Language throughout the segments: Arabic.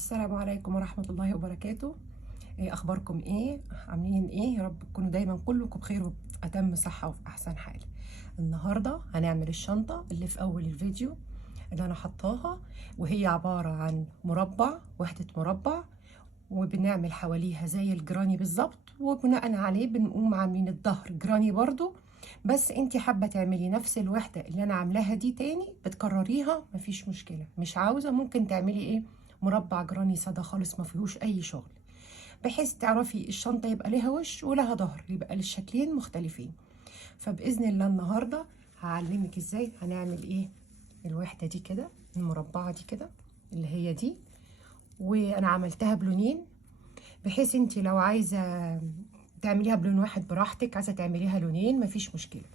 السلام عليكم ورحمة الله وبركاته. ايه اخباركم؟ ايه عاملين؟ ايه يا رب تكونوا دايما كلكم بخير وفي اتم صحة وفي احسن حال. النهاردة هنعمل الشنطة اللي في اول الفيديو اللي انا حطاها، وهي عبارة عن مربع، وحدة مربع، وبنعمل حواليها زي الجراني بالظبط، وبناء عليه بنقوم عاملين الظهر جراني برضو. بس انتي حابة تعملي نفس الوحدة اللي انا عاملاها دي تاني بتكرريها، مفيش مشكلة. مش عاوزة ممكن تعملي ايه، مربع جراني ساده خالص ما فيهوش اي شغل، بحيث تعرفي الشنطة يبقى لها وش ولها ظهر، يبقى الشكلين مختلفين. فبإذن الله النهاردة هعلمك ازاي هنعمل ايه الوحدة دي كده، المربعة دي كده اللي هي دي. وانا عملتها بلونين، بحيث انت لو عايزة تعمليها بلون واحد براحتك، عايزة تعمليها لونين مفيش مشكلة.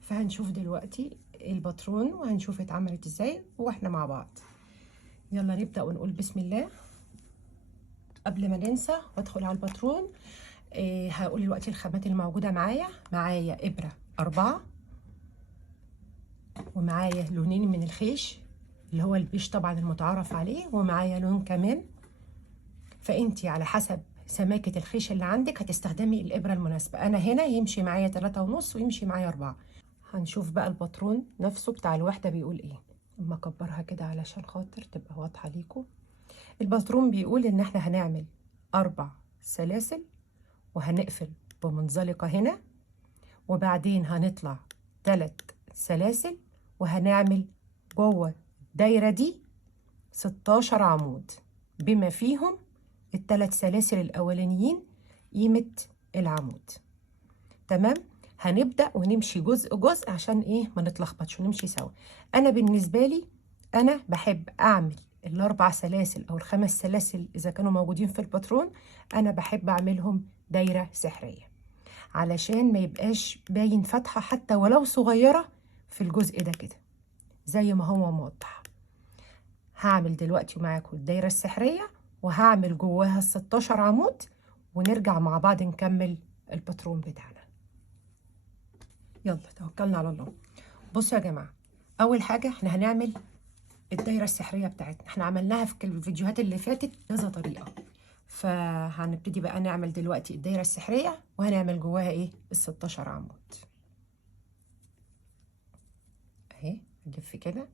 فهنشوف دلوقتي الباترون وهنشوف اتعملت ازاي واحنا مع بعض. يلا نبدأ ونقول بسم الله. قبل ما ننسى وادخل على الباترون، هقول دلوقتي الخامات الموجودة معايا إبرة 4، ومعايا لونين من الخيش اللي هو البيش طبعا المتعارف عليه، ومعايا لون كمان. فانتي على حسب سماكة الخيش اللي عندك هتستخدمي الإبرة المناسبة. أنا هنا يمشي معايا 3.5 ويمشي معايا 4. هنشوف بقى الباترون نفسه بتاع الوحدة بيقول ايه. اما اكبرها كده علشان خاطر تبقى واضحة ليكم. الباترون بيقول ان احنا هنعمل 4 سلاسل، وهنقفل بمنزلقة هنا، وبعدين هنطلع 3 سلاسل، وهنعمل جوه الدايرة دي 16 عمود، بما فيهم ال3 سلاسل الأولانيين قيمة العمود. تمام. هنبدأ ونمشي جزء جزء عشان ايه ما نتلخبطش ونمشي سوا. انا بالنسبة لي انا بحب اعمل ال4 سلاسل او ال5 سلاسل اذا كانوا موجودين في الباترون، انا بحب اعملهم دايرة سحرية علشان ما يبقاش باين فتحة حتى ولو صغيرة في الجزء ده كده زي ما هو موضح. هعمل دلوقتي معاكم الدايرة السحرية، وهعمل جواها 16 عمود، ونرجع مع بعض نكمل الباترون بتاعنا. يلا توكلنا على الله. بصوا يا جماعة، أول حاجة احنا هنعمل الدايرة السحرية بتاعتنا. احنا عملناها في الفيديوهات اللي فاتت كذا طريقة، فهنبتدي بقى نعمل دلوقتي الدايرة السحرية، وهنعمل جواها ايه ال16 عمود اهي. نلف كده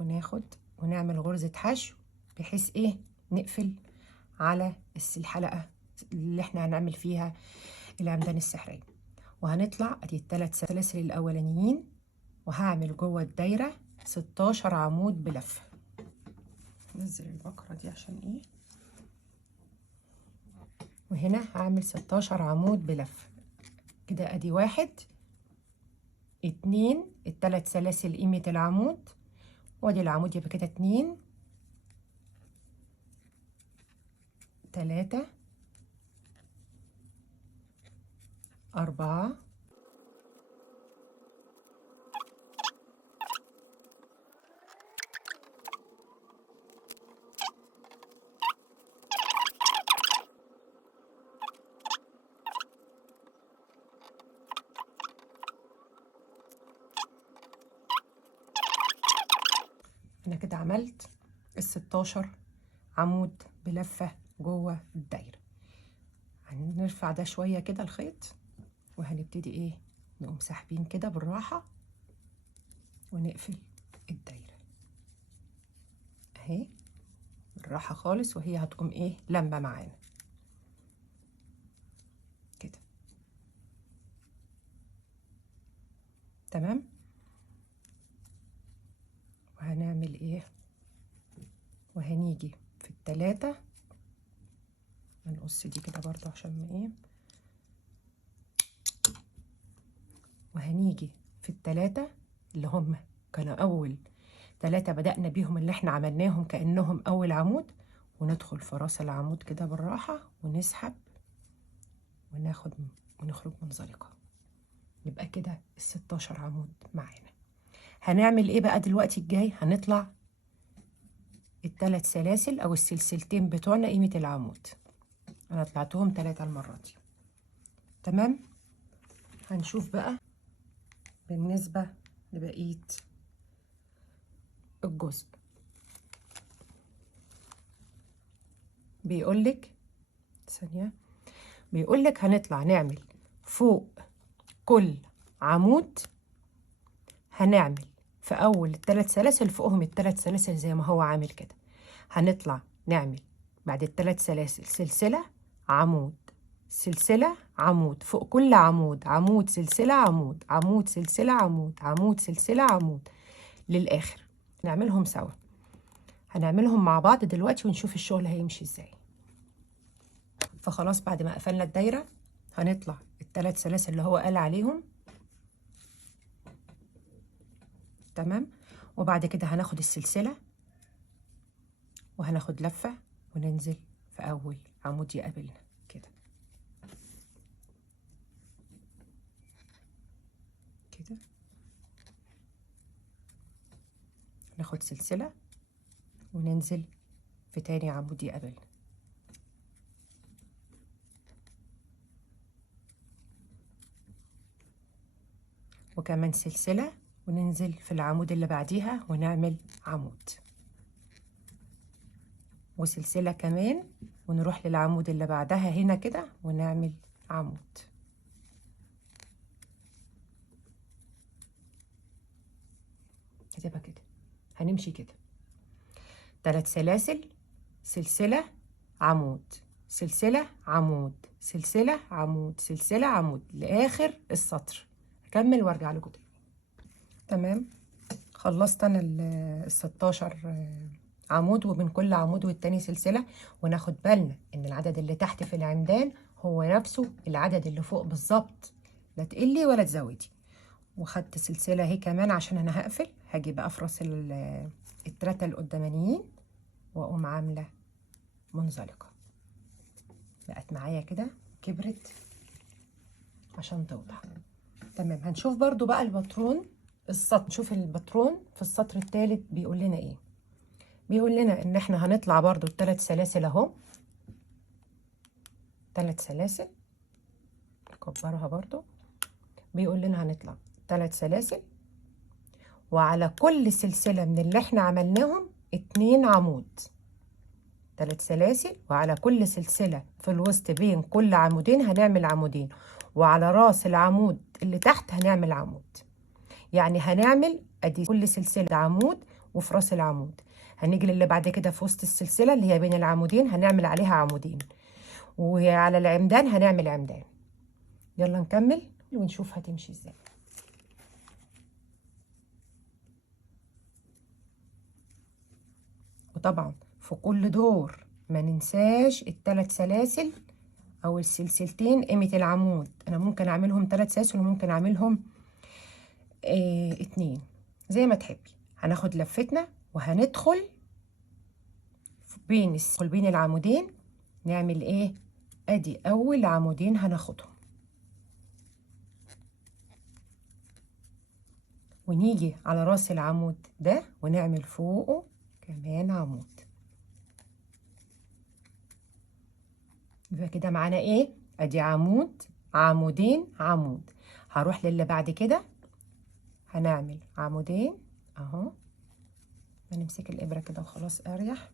وناخد ونعمل غرزة حشو، بحيث ايه نقفل على الحلقة اللي احنا هنعمل فيها العمدان السحرية. وهنطلع ادي ال3 سلاسل الاولانيين، وهعمل جوه الدايرة 16 عمود بلفة. ننزل البكرة دي عشان ايه، وهنا هعمل 16 عمود بلفة كده. ادي 1 2 ال3 سلاسل قيمة العمود، وادي العمود يبقى كده 2 3 4 انا كده عملت ال16 عمود بلفة جوه الدايرة. هنرفع ده شوية كده الخيط، وهنبتدي ايه نقوم ساحبين كده بالراحة ونقفل الدايرة اهي بالراحة خالص، وهي هتقوم ايه لمبة معانا كده. تمام. وهنعمل ايه، وهنيجي في ال3 هنقص دي كده برضو عشان ما ايه، وهنيجي في ال3 اللي هم كانوا اول 3 بدأنا بيهم اللي احنا عملناهم كأنهم اول عمود، وندخل في راس العمود كده بالراحة ونسحب وناخد ونخرج منزلقة. يبقى كده ال16 عمود معانا. هنعمل ايه بقى دلوقتي الجاي، هنطلع ال3 سلاسل او السلسلتين بتوعنا قيمة العمود. انا طلعتهم 3 المرة دي. تمام. هنشوف بقى بالنسبة لبقية الجزء. بيقولك ثانية، بيقولك هنطلع نعمل فوق كل عمود، هنعمل في أول ال3 سلاسل فوقهم ال3 سلاسل زي ما هو عامل كده. هنطلع نعمل بعد ال3 سلاسل سلسلة عمود سلسلة عمود، فوق كل عمود عمود سلسلة عمود عمود سلسلة عمود عمود سلسلة عمود للآخر. نعملهم سوا، هنعملهم مع بعض دلوقتي ونشوف الشغل هيمشي ازاي. فخلاص بعد ما قفلنا الدايرة هنطلع ال3 سلاسل اللي هو قال عليهم، تمام. وبعد كده هناخد السلسلة وهناخد لفة وننزل في أول عمود يقابلنا كده كده، ناخد سلسلة وننزل في تاني عمود يقابلنا، وكمان سلسلة وننزل في العمود اللي بعديها ونعمل عمود، وسلسلة كمان ونروح للعمود اللي بعدها هنا كده ونعمل عمود. هتبقى كده، هنمشي كده 3 سلاسل سلسلة عمود سلسلة عمود سلسلة عمود سلسلة عمود لآخر السطر. هكمل وارجع لكم تاني. تمام، خلصت انا ال16 عمود، وبين كل عمود والتاني سلسلة، وناخد بالنا ان العدد اللي تحت في العمدان هو نفسه العدد اللي فوق بالظبط، لا تقلي ولا تزودي. وخدت سلسلة اهي كمان عشان انا هقفل، هاجي بقى في راس التلاتة القدامانيين واقوم عاملة منزلقة، بقت معايا كده كبرت عشان توضح. تمام، هنشوف برضو بقى الباترون السطر، نشوف الباترون في السطر الثالث بيقول لنا ايه. بيقول لنا ان احنا هنطلع برضو ال3 سلاسل اهو، 3 سلاسل نكبرها برضو. بيقول لنا هنطلع 3 سلاسل، وعلى كل سلسلة من اللي احنا عملناهم 2 عمود، 3 سلاسل وعلى كل سلسلة في الوسط بين كل عمودين هنعمل عمودين، وعلى راس العمود اللي تحت هنعمل عمود. يعني هنعمل ادي كل سلسلة عمود، وفي راس العمود هنيجي اللي بعد كده في وسط السلسلة اللي هي بين العمودين هنعمل عليها عمودين، وعلى العمدان هنعمل عمدان. يلا نكمل ونشوف هتمشي ازاي. وطبعا في كل دور ما ننساش ال3 سلاسل او السلسلتين قيمة العمود. انا ممكن اعملهم 3 سلاسل وممكن اعملهم 2 زي ما تحبي. هناخد لفتنا وهندخل بين العمودين نعمل ايه، ادي اول عمودين هناخدهم، ونيجي على راس العمود ده ونعمل فوقه كمان عمود. يبقى كده معانا ايه، ادي عمود عمودين عمود. هروح للي بعد كده هنعمل عمودين اهو، هنمسك الابره كده وخلاص اريح.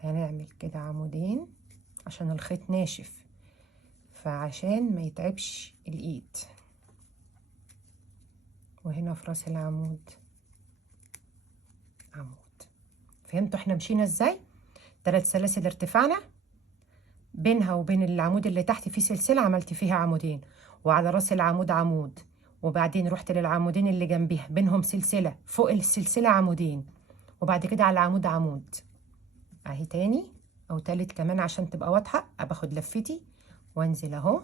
هنعمل كده عمودين عشان الخيط ناشف، فعشان ما يتعبش الايد. وهنا في راس العمود عمود. فهمتوا احنا مشينا ازاي؟ 3 سلاسل ارتفعنا، بينها وبين العمود اللي تحت في سلسلة عملت فيها عمودين، وعلى راس العمود عمود، وبعدين رحت للعمودين اللي جنبيها بينهم سلسلة، فوق السلسلة عمودين، وبعد كده على العمود عمود. اهي تاني او تالت كمان عشان تبقى واضحة. باخد لفتي وانزل اهو،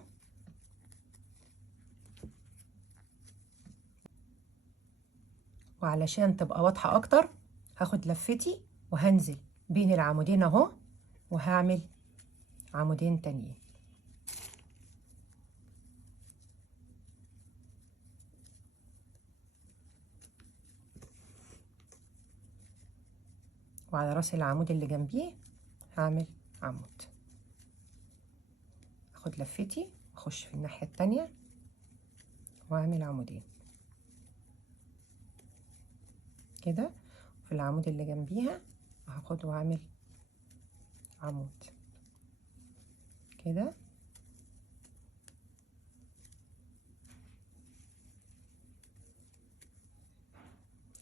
وعلشان تبقى واضحة اكتر هاخد لفتي وهنزل بين العمودين اهو، وهعمل عمودين تانيين. وعلى راس العمود اللي جنبيه هعمل عمود. اخد لفتي واخش في الناحية التانية واعمل عمودين كده. في العمود اللي جنبيها هاخد واعمل عمود كده.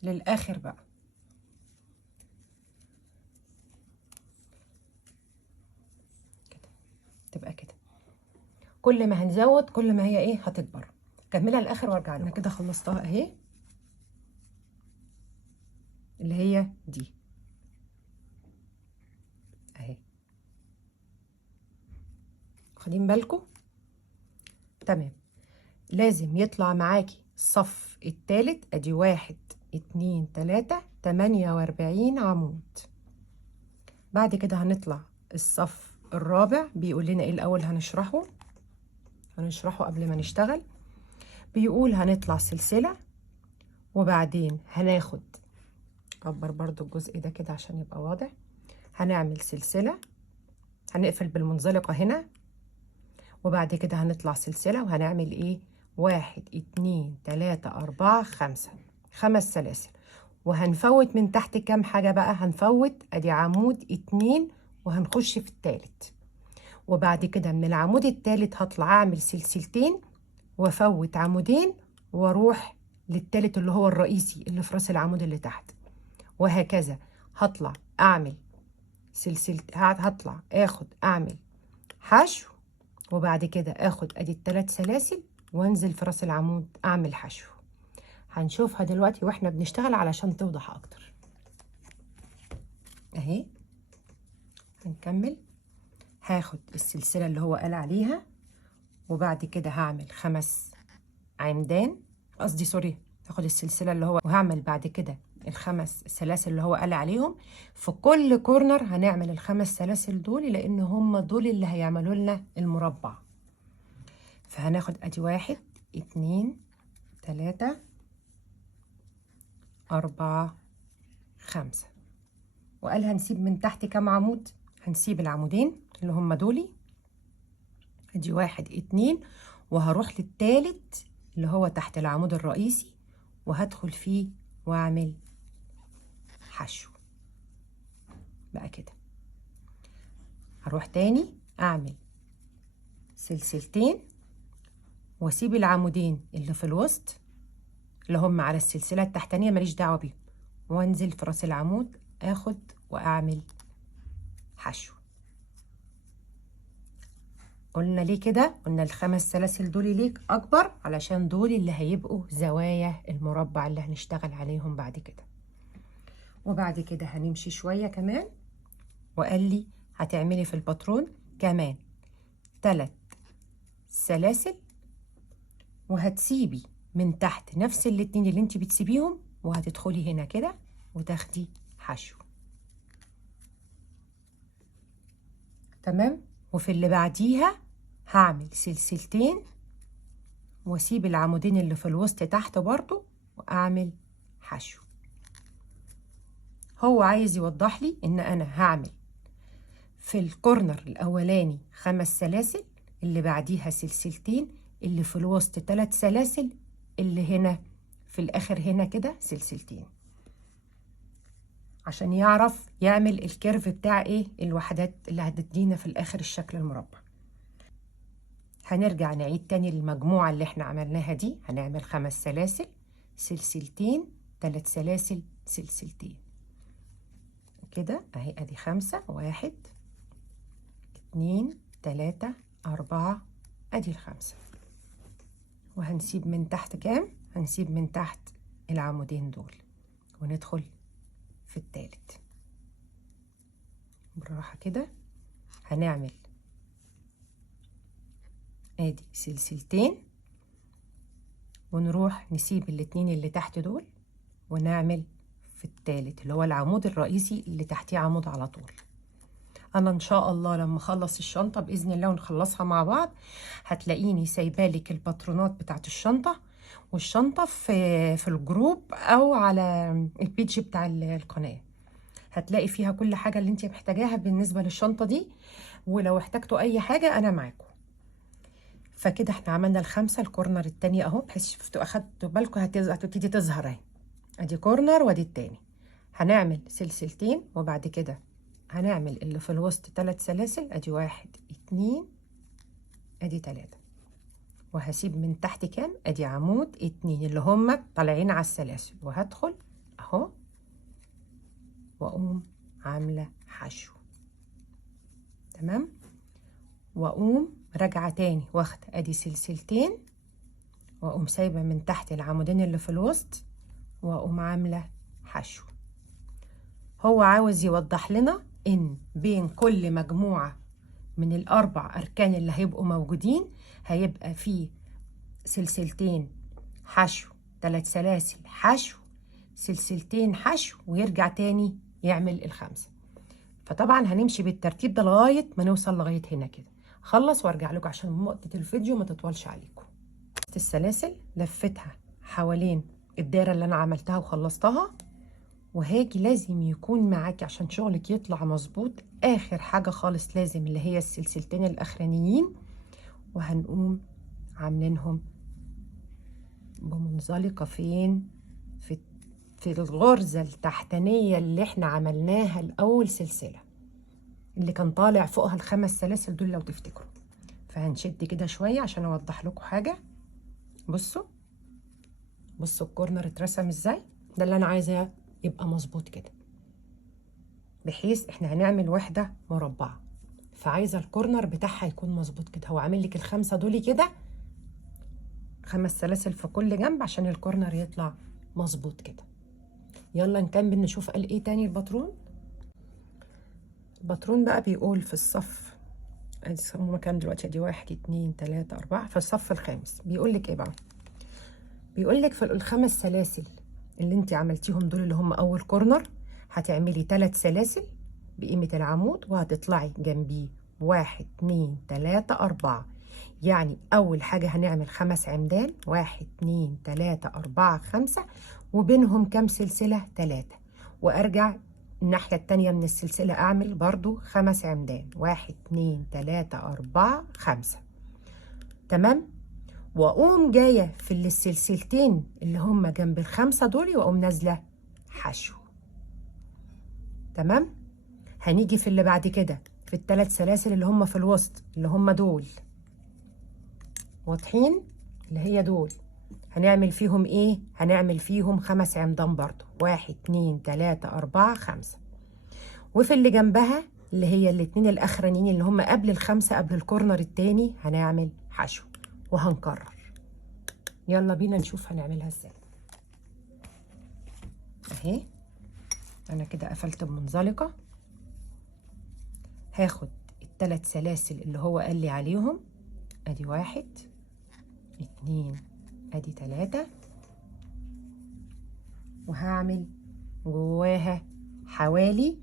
للاخر بقى كده، تبقى كده. كل ما هنزود كل ما هي ايه هتكبر. كملها للاخر وارجع لكم. انا كده خلصتها اهي، اللي هي دي اهي، واخدين بالكم؟ تمام. لازم يطلع معاكي الصف التالت، ادي 1 2 3 48 عمود. بعد كده هنطلع الصف الرابع. بيقول لنا ايه الاول؟ هنشرحه قبل ما نشتغل. بيقول هنطلع سلسلة، وبعدين هناخد، كبر برضو الجزء ده كده عشان يبقى واضح. هنعمل سلسلة، هنقفل بالمنزلقة هنا، وبعد كده هنطلع سلسلة وهنعمل ايه؟ 1 2 3 4 5، 5 سلاسل. وهنفوت من تحت كام حاجة بقى؟ هنفوت ادي عمود 2 وهنخش في التالت. وبعد كده من العمود التالت هطلع اعمل سلسلتين وافوت عمودين واروح للتالت اللي هو الرئيسي اللي في راس العمود اللي تحت. وهكذا هطلع اعمل هطلع اعمل حشو، وبعد كده اخد ادي ال3 سلاسل وانزل في راس العمود اعمل حشو. هنشوفها دلوقتي واحنا بنشتغل علشان توضح اكتر. اهي هنكمل. هاخد السلسلة اللي هو قال عليها، وبعد كده هعمل 5 عمدان، قصدي سوري، هاخد السلسلة اللي هو وهعمل بعد كده ال5 سلاسل اللي هو قال عليهم. في كل كورنر هنعمل ال5 سلاسل دول، لان هم دول اللي هيعملوا لنا المربع. فهناخد ادي 1 2 3 4 5، وقال هنسيب من تحت كام عمود؟ هنسيب العمودين اللي هم دولي، ادي 1 2، وهروح للتالت اللي هو تحت العمود الرئيسي وهدخل فيه واعمل حشو بقى كده. هروح تاني اعمل سلسلتين واسيب العمودين اللي في الوسط اللي هم على السلسله التحتانيه ماليش دعوه بيهم، وانزل في راس العمود اخد واعمل حشو. قلنا ليه كده؟ قلنا ال5 سلاسل دول ليك اكبر علشان دول اللي هيبقوا زوايا المربع اللي هنشتغل عليهم بعد كده. وبعد كده هنمشي شويه كمان، وقال لي هتعملي في الباترون كمان 3 سلاسل، وهتسيبي من تحت نفس الاتنين اللي انت بتسيبيهم، وهتدخلي هنا كده وتاخدي حشو. تمام. وفي اللي بعديها هعمل سلسلتين واسيب العمودين اللي في الوسط تحت برضو واعمل حشو. هو عايز يوضح لي ان انا هعمل في الكورنر الاولاني 5 سلاسل، اللي بعديها سلسلتين، اللي في الوسط 3 سلاسل، اللي هنا في الاخر هنا كده سلسلتين، عشان يعرف يعمل الكيرف بتاع ايه الوحدات اللي هتدينا في الاخر الشكل المربع. هنرجع نعيد تاني المجموعة اللي احنا عملناها دي. هنعمل 5 سلاسل، سلسلتين، 3 سلاسل، سلسلتين كده اهي. ادي 5، 1 2 3 4، ادي ال5. وهنسيب من تحت كام؟ هنسيب من تحت العمودين دول وندخل في التالت بالراحة كده. هنعمل ادي سلسلتين ونروح نسيب الاتنين اللي تحت دول ونعمل في التالت اللي هو العمود الرئيسي اللي تحتيه عمود على طول. انا ان شاء الله لما اخلص الشنطه باذن الله ونخلصها مع بعض هتلاقيني سايبالك الباترونات بتاعت الشنطه، والشنطه في الجروب او على البيج بتاع القناه. هتلاقي فيها كل حاجه اللي انت محتاجاها بالنسبه للشنطه دي، ولو احتجتوا اي حاجه انا معاكم. فكده احنا عملنا ال5. الكورنر التاني اهو، بحيث شفتوا اخدتوا بالكم هتبتدي تظهر اهي. ادي كورنر وادي التاني. هنعمل سلسلتين وبعد كده هنعمل اللي في الوسط 3 سلاسل، ادي 1 2 ادي 3، وهسيب من تحت كام؟ ادي عمود 2 اللي هم طالعين على السلاسل، وهدخل اهو واقوم عامله حشو. تمام، واقوم راجعه تاني واخده ادي سلسلتين، واقوم سايبه من تحت العمودين اللي في الوسط، واقوم عامله حشو. هو عاوز يوضح لنا ان بين كل مجموعه من الاربع اركان اللي هيبقوا موجودين هيبقى فيه سلسلتين حشو، 3 سلاسل حشو، سلسلتين حشو، ويرجع تاني يعمل الخمسه. فطبعا هنمشي بالترتيب ده لغايه ما نوصل لغايه هنا كده. خلص وارجع لكم عشان مدة الفيديو ما تطولش عليكم. السلاسل لفتها حوالين الدايره اللي انا عملتها وخلصتها، وهاجي لازم يكون معاكي عشان شغلك يطلع مظبوط اخر حاجه خالص لازم اللي هي السلسلتين الاخرانيين، وهنقوم عاملينهم بمنزلقه فين؟ في الغرزه التحتانيه اللي احنا عملناها الاول سلسله، اللي كان طالع فوقها ال5 سلاسل دول لو تفتكروا. فهنشد كده شويه عشان اوضح لكم حاجه. بصوا الكورنر اترسم ازاي؟ ده اللي انا عايزاه يبقى مظبوط كده، بحيث احنا هنعمل وحده مربعه، فعايزه الكورنر بتاعها يكون مظبوط كده. هو عامل لك ال5 دول كده 5 سلاسل في كل جنب عشان الكورنر يطلع مظبوط كده. يلا نكمل نشوف قال ايه تاني الباترون بقى بيقول في الصف، هما كام دلوقتي؟ ادي 1 2 3 4، في الصف الخامس بيقول لك ايه بقى؟ بيقول لك في ال5 سلاسل اللي انت عملتيهم دول اللي هم اول كورنر، هتعملي 3 سلاسل بقيمه العمود، وهتطلعي جنبيه 1 2 3 4. يعني اول حاجه هنعمل 5 عمدان، 1 2 3 4 5، وبينهم كام سلسله؟ 3، وارجع الناحيه التانيه من السلسله اعمل برضو 5 عمدان، 1 2 3 4 5. تمام، واقوم جايه في السلسلتين اللي هم جنب ال5 دول، واقوم نازله حشو. تمام، هنيجي في اللي بعد كده في ال3 سلاسل اللي هم في الوسط اللي هم دول واضحين، اللي هي دول هنعمل فيهم ايه؟ هنعمل فيهم 5 عمدان برضو، 1 2 3 4 5. وفي اللي جنبها اللي هي الاتنين الاخرانيين اللي هم قبل ال5 قبل الكورنر التاني هنعمل حشو وهنكرر. يلا بينا نشوف هنعملها ازاي. اهي انا كده قفلت بمنزلقه، هاخد ال3 سلاسل اللي هو قال لي عليهم، ادي 1 2 ادي 3، وهعمل جواها حوالي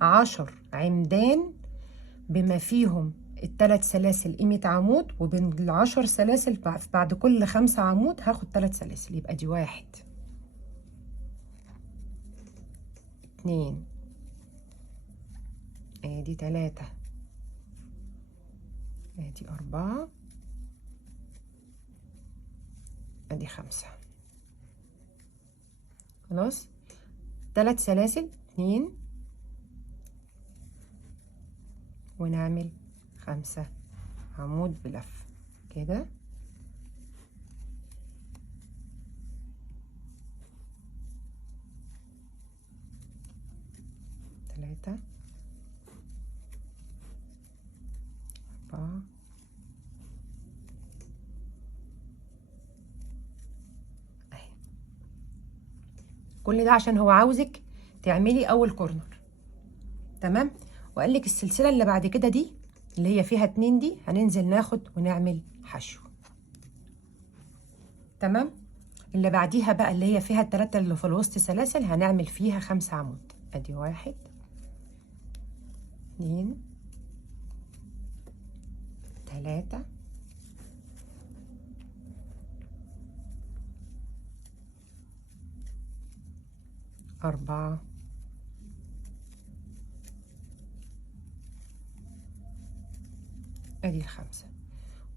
10 عمدان بما فيهم ال3 سلاسل قيمة عمود، وبين ال10 سلاسل بعد كل 5 عمود هاخد 3 سلاسل، يبقى دي 1 2 ادي 3 ادي 4 ادي 5. خلاص، 3 سلاسل 2 ونعمل 5 عمود بلف كده. تلاتة 4 اهي. كل ده عشان هو عاوزك تعملي اول كورنر. تمام، وقال لك السلسله اللي بعد كده دي اللي هي فيها 2 دي هننزل ناخد ونعمل حشو. تمام، اللي بعديها بقى اللي هي فيها ال3 اللي في الوسط سلاسل هنعمل فيها 5 عمود، ادي 1 2 3 4 ادي ال5،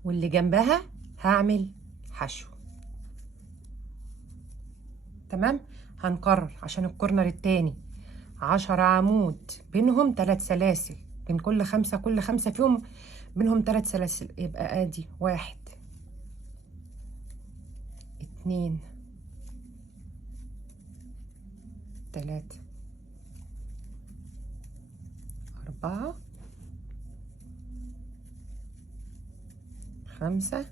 واللي جنبها هعمل حشو. تمام، هنكرر عشان الكورنر التاني 10 عمود بينهم 3 سلاسل، بين كل 5 كل 5 فيهم بينهم 3 سلاسل. يبقى ادي 1 2 3 4 5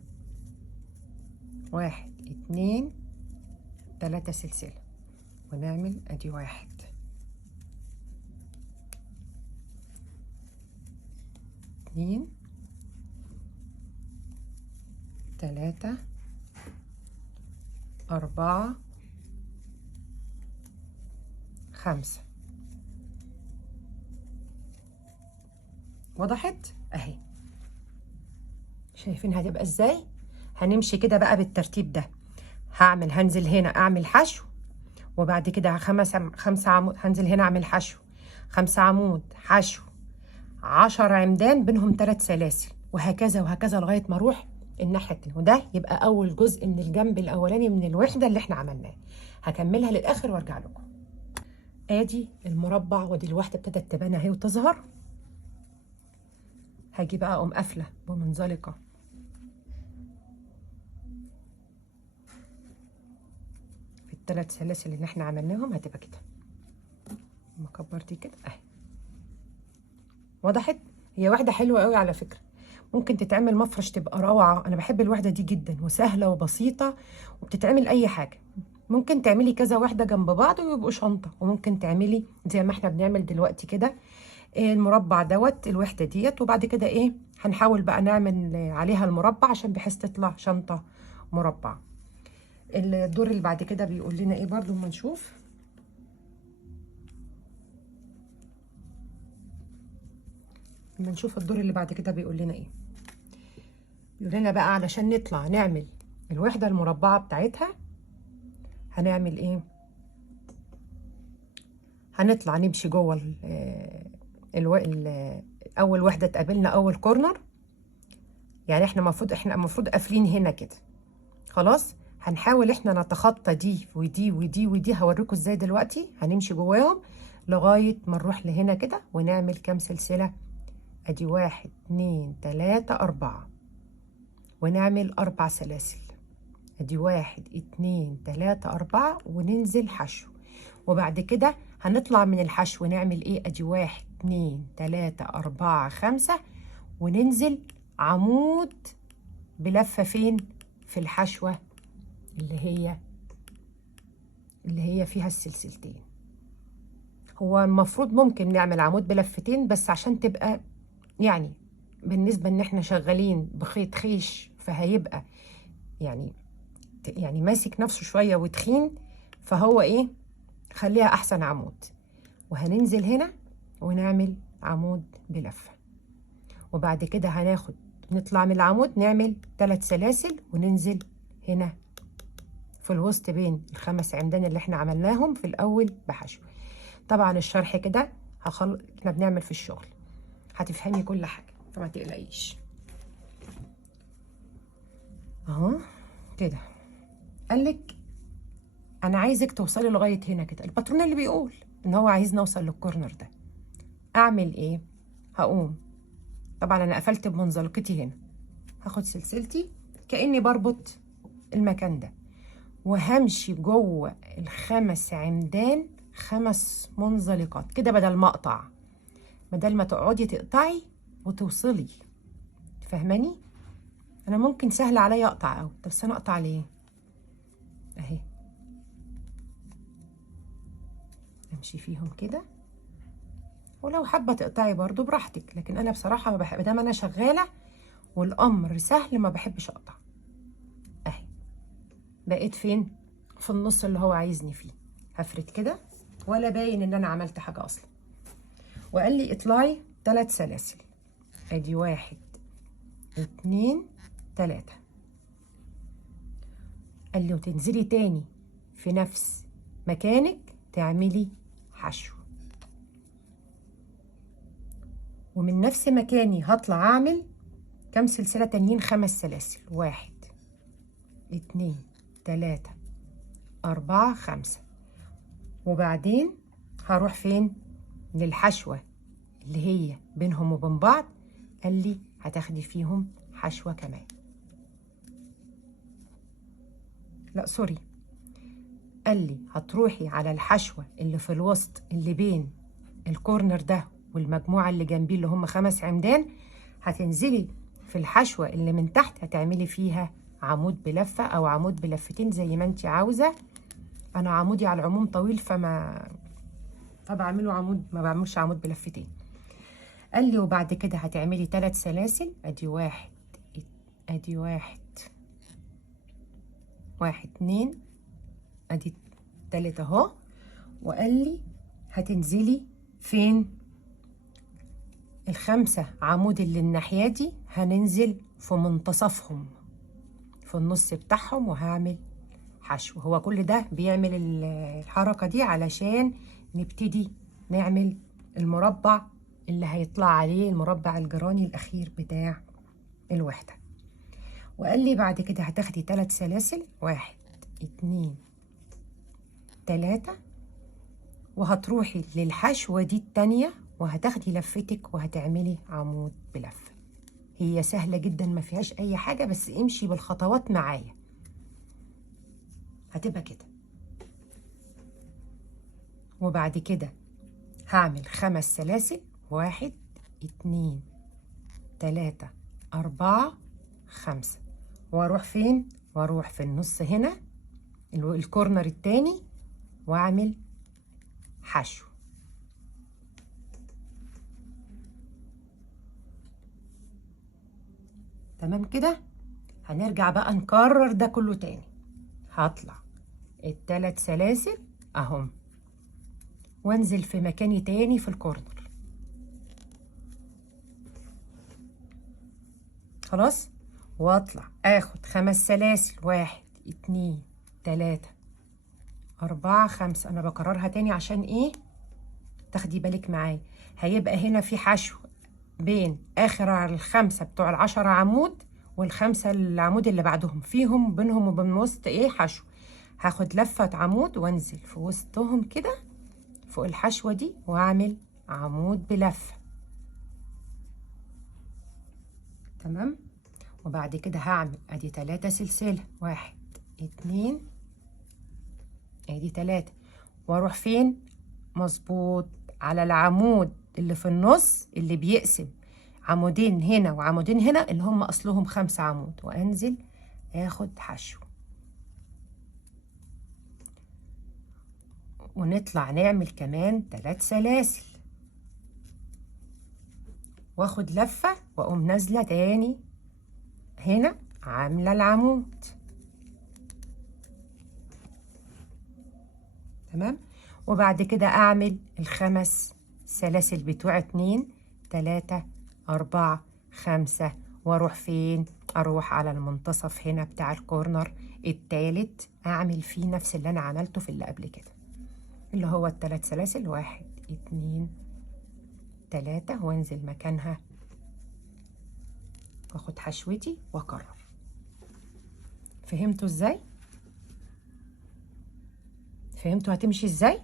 1 2 3 سلسلة، ونعمل ادي 1 2 3 4 5. وضحت اهي؟ شايفين هتبقى ازاي؟ هنمشي كده بقى بالترتيب ده. هنزل هنا اعمل حشو، وبعد كده 5 عمود، هنزل هنا اعمل حشو 5 عمود حشو 10 عمدان بينهم 3 سلاسل، وهكذا وهكذا لغايه ما اروح الناحيه التانيه. وده يبقى اول جزء من الجنب الاولاني من الوحده اللي احنا عملناه. هكملها للاخر وارجع لكم. ادي المربع، ودي الوحده ابتدت تبان اهي وتظهر. هاجي بقى اقوم قافله بمنزلقه في ال3 سلاسل اللي احنا عملناهم. هتبقى كده، لما اكبر دي كده اهي. وضحت؟ هي وحده حلوه قوي على فكره، ممكن تتعمل مفرش تبقى روعه. انا بحب الوحده دي جدا، وسهله وبسيطه وبتتعمل اي حاجه. ممكن تعملي كذا وحده جنب بعض ويبقوا شنطه، وممكن تعملي زي ما احنا بنعمل دلوقتي كده المربع دوت الوحده ديت. وبعد كده ايه، هنحاول بقى نعمل عليها المربع عشان بحيث تطلع شنطه مربع. الدور اللي بعد كده بيقول لنا ايه برضو؟ اما نشوف. الدور اللي بعد كده بيقول لنا ايه. بيقول لنا بقى علشان نطلع نعمل الوحده المربعه بتاعتها هنعمل ايه. هنطلع نمشي جوه اول وحده تقابلنا اول كورنر. يعني احنا المفروض قافلين هنا كده خلاص. هنحاول احنا نتخطى دي ودي ودي ودي، هوريكم ازاي دلوقتي. هنمشي جواهم لغايه ما نروح لهنا كده، ونعمل كام سلسله. ادي 1 2 3 4، ونعمل 4 سلاسل. ادي 1 2 3 4، وننزل حشو. وبعد كده هنطلع من الحشو نعمل ايه. ادي 1 2 3 4 5، وننزل عمود بلفه فين؟ في الحشوه اللي هي فيها السلسلتين. هو المفروض ممكن نعمل عمود بلفتين، بس عشان تبقى يعني بالنسبه ان احنا شغالين بخيط خيش، فهيبقى يعني ماسك نفسه شويه وتخين، فهو ايه، خليها احسن عمود. وهننزل هنا ونعمل عمود بلفه، وبعد كده نطلع من العمود نعمل 3 سلاسل، وننزل هنا في الوسط بين ال5 عمدان اللي احنا عملناهم في الاول بحشو. طبعا الشرح كده احنا بنعمل في الشغل، هتفهمي كل حاجه فما تقلقيش. اهو كده قالك انا عايزك توصلي لغايه هنا كده. الباترون اللي بيقول ان هو عايز نوصل للكورنر ده. اعمل ايه؟ هقوم طبعا انا قفلت بمنزلقتي هنا، هاخد سلسلتي كاني بربط المكان ده، وهمشي جوه ال5 عمدان 5 منزلقات كده، بدل ما اقطع، بدل ما تقعدي تقطعي وتوصلي. فاهماني؟ انا ممكن سهل عليا اقطع قوي، بس انا اقطع ليه؟ اهي امشي فيهم كده، ولو حابه تقطعي برضو براحتك، لكن انا بصراحه ما بحب، دام انا شغاله والامر سهل ما بحبش اقطع. اهي بقيت فين؟ في النص اللي هو عايزني فيه. هفرد كده ولا باين ان انا عملت حاجه اصلا. وقال لي اطلعي 3 سلاسل. ادي 1 2 3. قال لي وتنزلي تاني في نفس مكانك تعملي حشو، ومن نفس مكاني هطلع اعمل كام سلسله تانيين؟ 5 سلاسل. 1 2 3 4 5. وبعدين هروح فين؟ للحشوة اللي هي بينهم وبين بعض. قال لي هتاخدي فيهم حشوة كمان، لا سوري، قال لي هتروحي على الحشوة اللي في الوسط اللي بين الكورنر ده والمجموعة اللي جنبيه اللي هم 5 عمدان. هتنزلي في الحشوة اللي من تحت هتعملي فيها عمود بلفة او عمود بلفتين زي ما انت عاوزة. انا عمودي على العموم طويل فبعمله عمود، ما بعملش عمود بلفتين. قال لي وبعد كده هتعملي 3 سلاسل. ادي واحد، ادي واحد، 1 2، ادي 3 اهو. وقال لي هتنزلي فين؟ ال5 عمود اللي الناحية دي هننزل في منتصفهم في النص بتاعهم وهعمل حشو. هو كل ده بيعمل الحركة دي علشان نبتدي نعمل المربع اللي هيطلع عليه المربع الجراني الأخير بتاع الوحدة. وقال لي بعد كده هتاخدي 3 سلاسل، 1 2 3، وهتروحي للحشوة دي التانية وهتاخدي لفتك وهتعملي عمود بلفة. هي سهلة جدا ما فيهاش أي حاجة، بس امشي بالخطوات معايا هتبقى كده. وبعد كده هعمل 5 سلاسل، 1 2 3 4 5، واروح فين؟ واروح في النص هنا الكورنر التاني واعمل حشو. تمام كده. هنرجع بقى نكرر ده كله تاني. هطلع ال3 سلاسل اهم وانزل في مكاني تاني في الكورنر. خلاص. واطلع اخد 5 سلاسل، 1 2 3 4 5. انا بكررها تاني عشان ايه تاخدي بالك معايا. هيبقى هنا في حشو بين اخر ال5 بتوع ال10 عمود وال5 العمود اللي بعدهم، فيهم بينهم وبين وسط ايه حشو. هاخد لفة عمود وانزل في وسطهم كده فوق الحشوة دي واعمل عمود بلفة. تمام. وبعد كده هعمل ادي 3 سلسلة، 1 2، ادي 3، واروح فين؟ مظبوط على العمود اللي في النص اللي بيقسم عمودين هنا وعمودين هنا اللي هم اصلهم 5 عمود، وانزل اخد حشو ونطلع نعمل كمان 3 سلاسل واخد لفة واقوم نازلة تاني هنا عاملة العمود. تمام. وبعد كده اعمل ال5 سلاسل بتوع 2 3 4 5، واروح فين؟ اروح على المنتصف هنا بتاع الكورنر التالت اعمل فيه نفس اللي انا عملته في اللي قبل كده اللي هو ال3 سلاسل، 1 2 3، وانزل مكانها واخد حشوتي واكرر. فهمتوا ازاي؟ فهمتوا هتمشي ازاي؟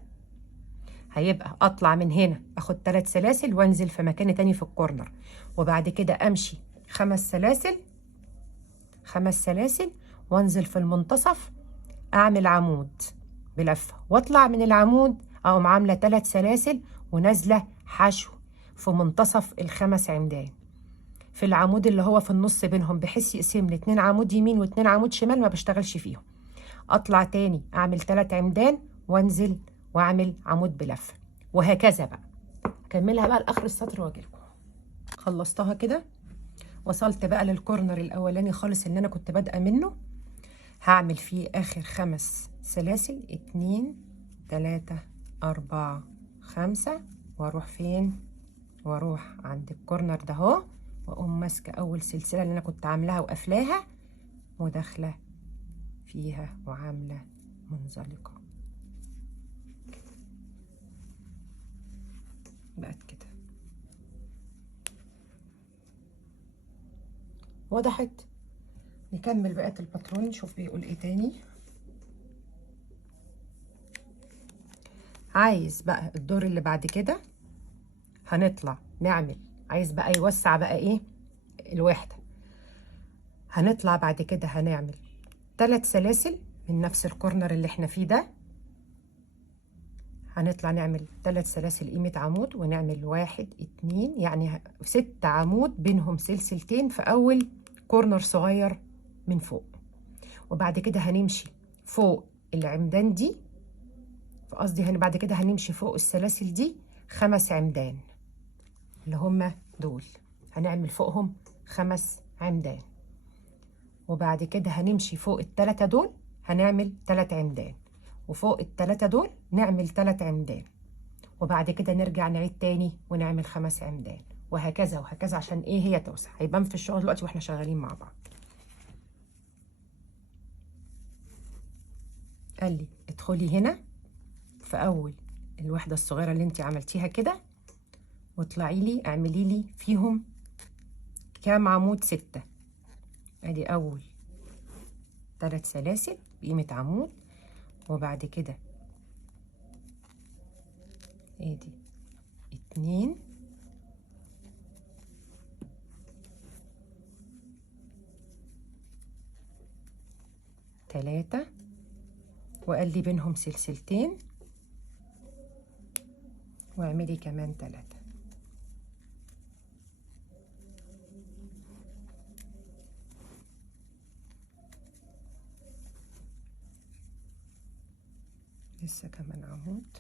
هيبقى اطلع من هنا اخد 3 سلاسل وانزل في مكان تاني في الكورنر، وبعد كده امشي 5 سلاسل، 5 سلاسل، وانزل في المنتصف اعمل عمود بلفه، واطلع من العمود اقوم عامله 3 سلاسل ونازله حشو في منتصف ال5 عمدان في العمود اللي هو في النص بينهم، بحيث يقسم لي 2 عمود يمين و2 عمود شمال ما بشتغلش فيهم. اطلع تاني اعمل 3 عمدان وانزل واعمل عمود بلفه، وهكذا بقى. اكملها بقى لاخر السطر واجيلكم. خلصتها كده، وصلت بقى للكورنر الاولاني خالص اللي انا كنت بادئه منه. هعمل فيه اخر 5 سلاسل، 2 3 4 5، واروح فين؟ واروح عند الكورنر ده اهو، واقوم ماسكه اول سلسله اللي انا كنت عاملاها وقافلاها وداخله فيها وعامله منزلقه. بقت كده وضحت. نكمل بقيه الباترون نشوف بيقول ايه تاني. عايز بقى الدور اللي بعد كده هنطلع نعمل، عايز بقى يوسع بقى ايه الوحدة، هنطلع بعد كده هنعمل 3 سلاسل من نفس الكورنر اللي احنا فيه ده. هنطلع نعمل 3 سلاسل قيمة عمود، ونعمل 1 2 يعني 6 عمود بينهم سلسلتين في أول كورنر صغير من فوق. وبعد كده هنمشي فوق العمدان دي، قصدي بعد كده هنمشي فوق السلاسل دي 5 عمدان اللي هما دول، هنعمل فوقهم 5 عمدان. وبعد كده هنمشي فوق ال3 دول هنعمل 3 عمدان، وفوق ال3 دول نعمل 3 عمدان، وبعد كده نرجع نعيد تاني ونعمل 5 عمدان، وهكذا وهكذا عشان ايه هي توسع. هيبان في الشغل دلوقتي واحنا شغالين مع بعض. قال لي ادخلي هنا في اول الوحده الصغيره اللي انت عملتيها كده، واطلعي لي اعملي لي فيهم كام عمود؟ 6. ادي اول 3 سلاسل بقيمه عمود، وبعد كده ادي 2 3 وقال لي بينهم سلسلتين، واعملي كمان 3. لسه كمان عمود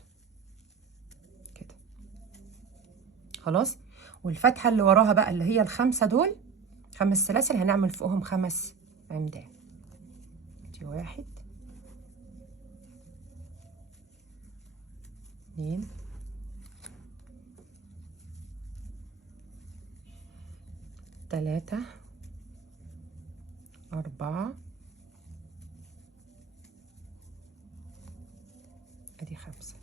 كده. خلاص. والفتحة اللي وراها بقى اللي هي ال5 دول 5 سلاسل هنعمل فوقهم 5 عمدان. دي 1 2 3 4 ادي 5.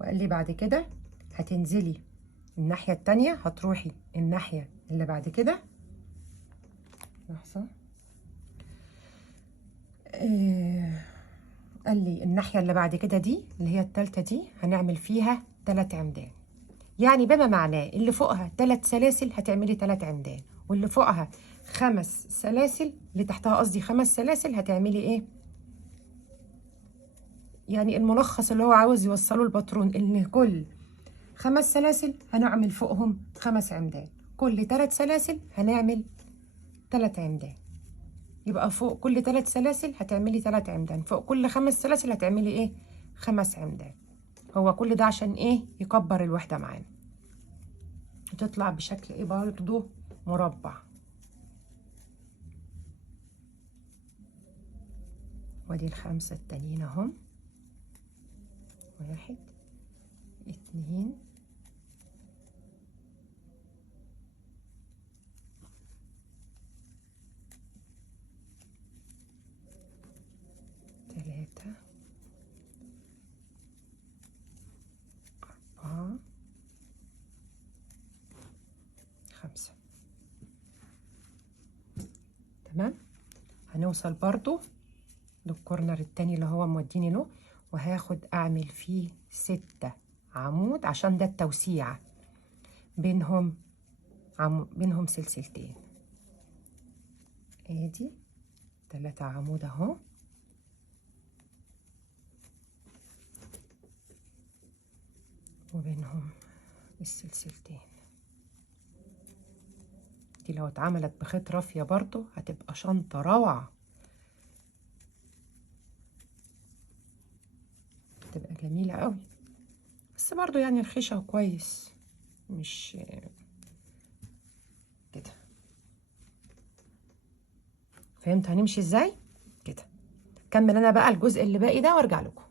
وقال لي بعد كده هتنزلي الناحية التانية، هتروحي الناحية اللي بعد كده. لحظة. قال لي الناحية اللي بعد كده دي اللي هي التالتة دي هنعمل فيها 3 عمدان، يعني بما معناه اللي فوقها 3 سلاسل هتعملي 3 عمدان، واللي فوقها 5 سلاسل، اللي تحتها قصدي 5 سلاسل هتعملي ايه؟ يعني الملخص اللي هو عاوز يوصله الباترون ان كل 5 سلاسل هنعمل فوقهم 5 عمدان، كل 3 سلاسل هنعمل 3 عمدان، يبقى فوق كل 3 سلاسل هتعملي 3 عمدان، فوق كل 5 سلاسل هتعملي ايه؟ 5 عمدان. هو كل ده عشان ايه؟ يكبر الوحدة معانا وتطلع بشكل ايه برضو؟ مربع. وادي ال5 التانيين اهم. 1 2 3 4 5. تمام. هنوصل برضو للكورنر التاني اللي هو موديني له، وهاخد اعمل فيه 6 عمود عشان ده التوسيعة، بينهم بينهم سلسلتين. ادي 3 عمود اهو، وبينهم السلسلتين. دي لو اتعملت بخيط رافية برضو هتبقى شنطة روعة، تبقى جميلة قوي. بس برضو يعني الخيشة كويس، مش كده. فهمت هنمشي ازاي كده؟ كمل انا بقى الجزء اللي باقي ده وارجع لكم.